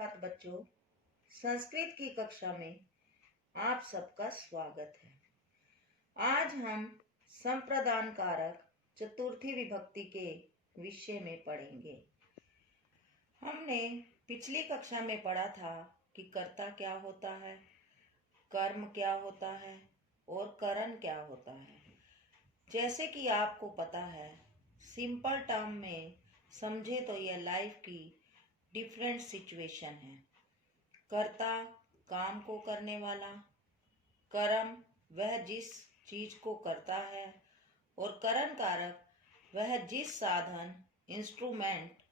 सुप्रभात बच्चों। संस्कृत की कक्षा में आप सबका स्वागत है। आज हम संप्रदान कारक चतुर्थी विभक्ति के विषय में पढ़ेंगे। हमने पिछली कक्षा में पढ़ा था कि कर्ता क्या होता है, कर्म क्या होता है और करण क्या होता है। जैसे कि आपको पता है, सिंपल टर्म में समझे तो यह लाइफ की डिफरेंट सिचुएशन है। कर्ता काम को करने वाला, कर्म वह जिस चीज को करता है और करण कारक वह जिस साधन, इंस्ट्रूमेंट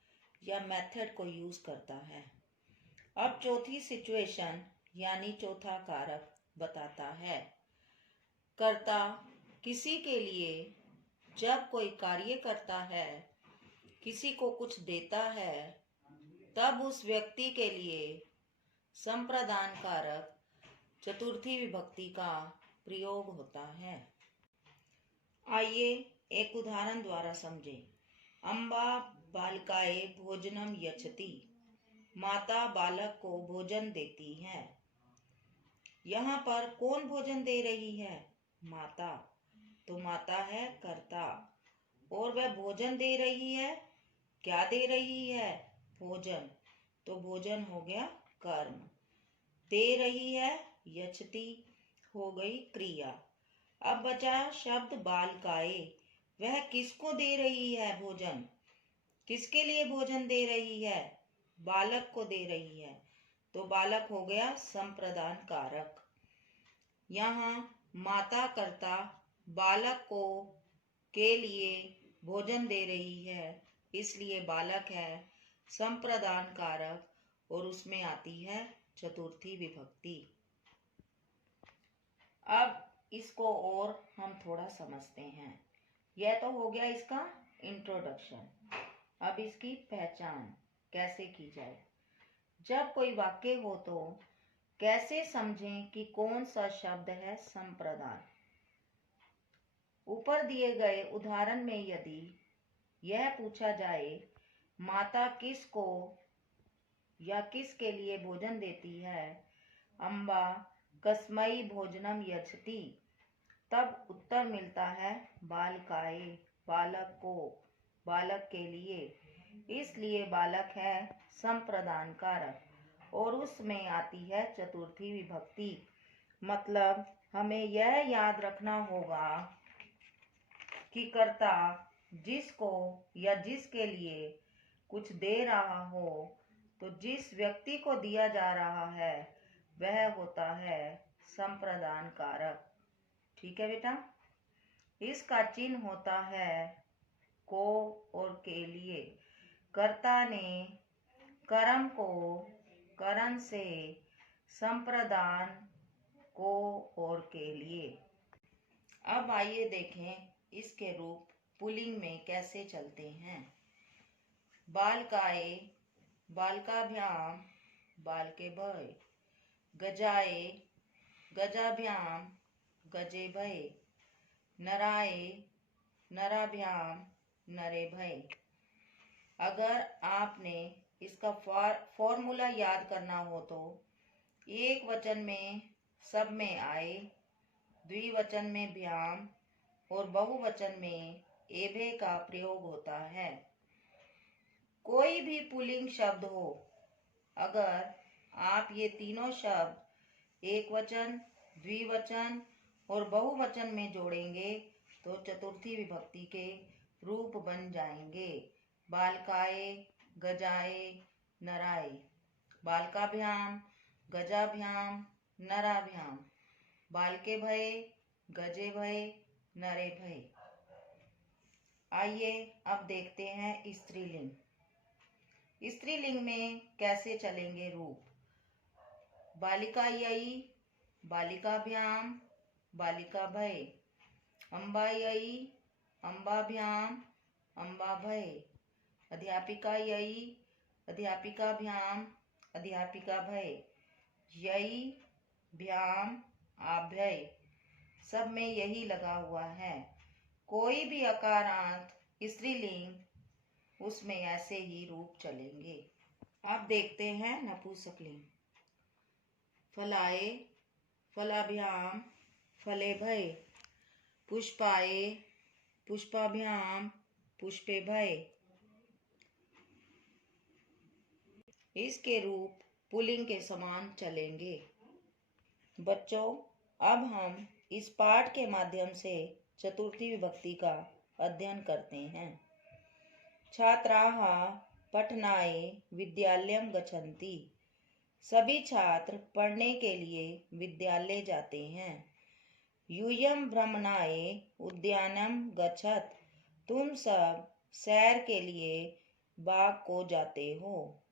या मेथड को यूज करता है। अब चौथी सिचुएशन यानी चौथा कारक बताता है। कर्ता किसी के लिए जब कोई कार्य करता है, किसी को कुछ देता है, तब उस व्यक्ति के लिए संप्रदान कारक चतुर्थी विभक्ति का प्रयोग होता है। आइए एक उदाहरण द्वारा समझें। अम्बा बालिकाए भोजनम यच्छति, माता बालक को भोजन देती है। यहाँ पर कौन भोजन दे रही है? माता। तो माता है कर्ता और वह भोजन दे रही है। क्या दे रही है? भोजन। तो भोजन हो गया कर्म। दे रही है यच्छति हो गई क्रिया। अब बचा शब्द बालिकाए। वह किसको दे रही है भोजन? किसके लिए भोजन दे रही है? बालक को दे रही है। तो बालक हो गया संप्रदान कारक। यहाँ माता कर्ता बालक को के लिए भोजन दे रही है, इसलिए बालक है संप्रदान कारक और उसमें आती है चतुर्थी विभक्ति। अब इसको और हम थोड़ा समझते हैं। यह तो हो गया इसका इंट्रोडक्शन। अब इसकी पहचान कैसे की जाए। जब कोई वाक्य हो तो कैसे समझें कि कौन सा शब्द है संप्रदान। ऊपर दिए गए उदाहरण में यदि यह पूछा जाए, माता किसको या किसके लिए भोजन देती है? अम्बा कस्मै भोजनम यच्छति, तब उत्तर मिलता है बालिकाए, बालक को, बालक के लिए। इसलिए बालक है संप्रदान कारक और उसमें आती है चतुर्थी विभक्ति। मतलब हमें यह याद रखना होगा कि कर्ता जिसको या जिसके लिए कुछ दे रहा हो, तो जिस व्यक्ति को दिया जा रहा है वह होता है संप्रदान कारक। ठीक है बेटा। इसका चिन्ह होता है को और के लिए। कर्ता ने कर्म को करण से, संप्रदान को और के लिए। अब आइए देखें इसके रूप पुल्लिंग में कैसे चलते हैं। बालिकाए बालिकाभ्याम बालके भय, गजाए गजाभ्याम गजे भय, नराए नराभ्याम नरे भय। अगर आपने इसका फॉर्मूला याद करना हो तो एक वचन में सब में आए, द्विवचन में भ्याम और बहुवचन में एभे का प्रयोग होता है। कोई भी पुल्लिंग शब्द हो, अगर आप ये तीनों शब्द एक वचन, द्विवचन और बहुवचन में जोड़ेंगे तो चतुर्थी विभक्ति के रूप बन जाएंगे। बालिकाए गजाए नराए, बालिकाभ्याम गजाभ्याम नराभ्याम, बालके भय गजे भय नरे भय। आइए अब देखते हैं स्त्रीलिंग। स्त्रीलिंग में कैसे चलेंगे रूप। बालिकायै बालिकाभ्याम बालिका भय, अम्बायै अम्बाभ्याम अम्बा भय, अध्यापिकायै अध्यापिकाभ्याम अध्यापिका भय, यै भ्याम आभ्यय। सब में यही लगा हुआ है। कोई भी अकारांत स्त्रीलिंग उसमें ऐसे ही रूप चलेंगे। अब देखते हैं नपुंसकलिंग। फलाए, फलाभ्याम, फले भय, पुष्पाए, पुष्पाभ्याम, पुष्पे भय। इसके रूप पुल्लिंग के समान चलेंगे। बच्चों, अब हम इस पाठ के माध्यम से चतुर्थी विभक्ति का अध्ययन करते हैं। छात्राः पठनाय विद्यालयं गच्छन्ति। सभी छात्र पढ़ने के लिए विद्यालय जाते हैं। यूयं भ्रमणाय उद्यानं गच्छत्। तुम सब सैर के लिए बाग को जाते हो।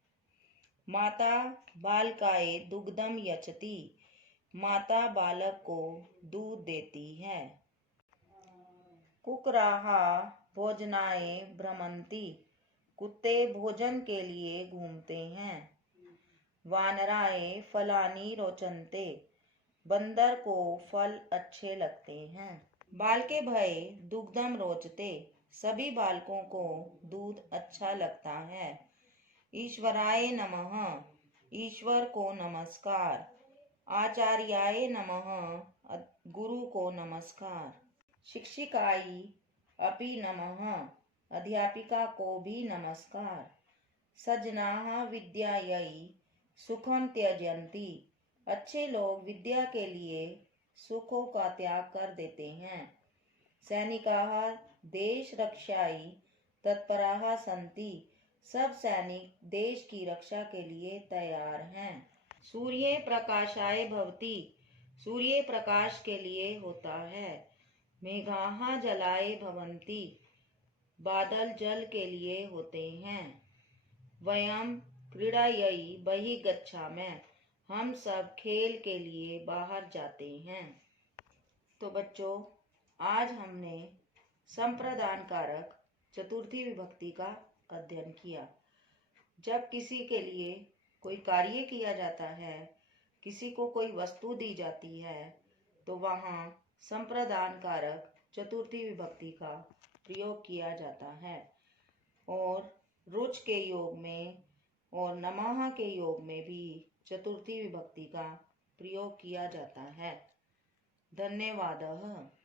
माता बालकाय दुग्धम यच्छति। माता बालक को दूध देती है। कुक्कुराः भोजनाय भ्रमन्ति। कुत्ते भोजन के लिए घूमते हैं। वानराय फलानि रोचन्ते। बंदर को फल अच्छे लगते हैं। बालके भय दुग्धम रोचते। सभी बालकों को दूध अच्छा लगता है। ईश्वराय नमः। ईश्वर को नमस्कार। आचार्याय नमः। गुरु को नमस्कार। शिक्षिकायै अपि नमः। अध्यापिका को भी नमस्कार। सज्जनाः विद्यायै सुखम त्यजन्ति। अच्छे लोग विद्या के लिए सुखों का त्याग कर देते हैं। सैनिकाः देश रक्षायै तत्पराः सन्ति। सब सैनिक देश की रक्षा के लिए तैयार हैं। सूर्य प्रकाशाय भवति। सूर्य प्रकाश के लिए होता है। मेघाः जलाय भवन्ति। बादल जल के लिए होते हैं। वयं क्रीडायै बहिः गच्छामः। हम सब खेल के लिए बाहर जाते हैं। तो बच्चों, आज हमने संप्रदान कारक चतुर्थी विभक्ति का अध्ययन किया। जब किसी के लिए कोई कार्य किया जाता है, किसी को कोई वस्तु दी जाती है, तो वहाँ संप्रदान कारक चतुर्थी विभक्ति का प्रयोग किया जाता है। और रुच के योग में और नमः के योग में भी चतुर्थी विभक्ति का प्रयोग किया जाता है। धन्यवादः।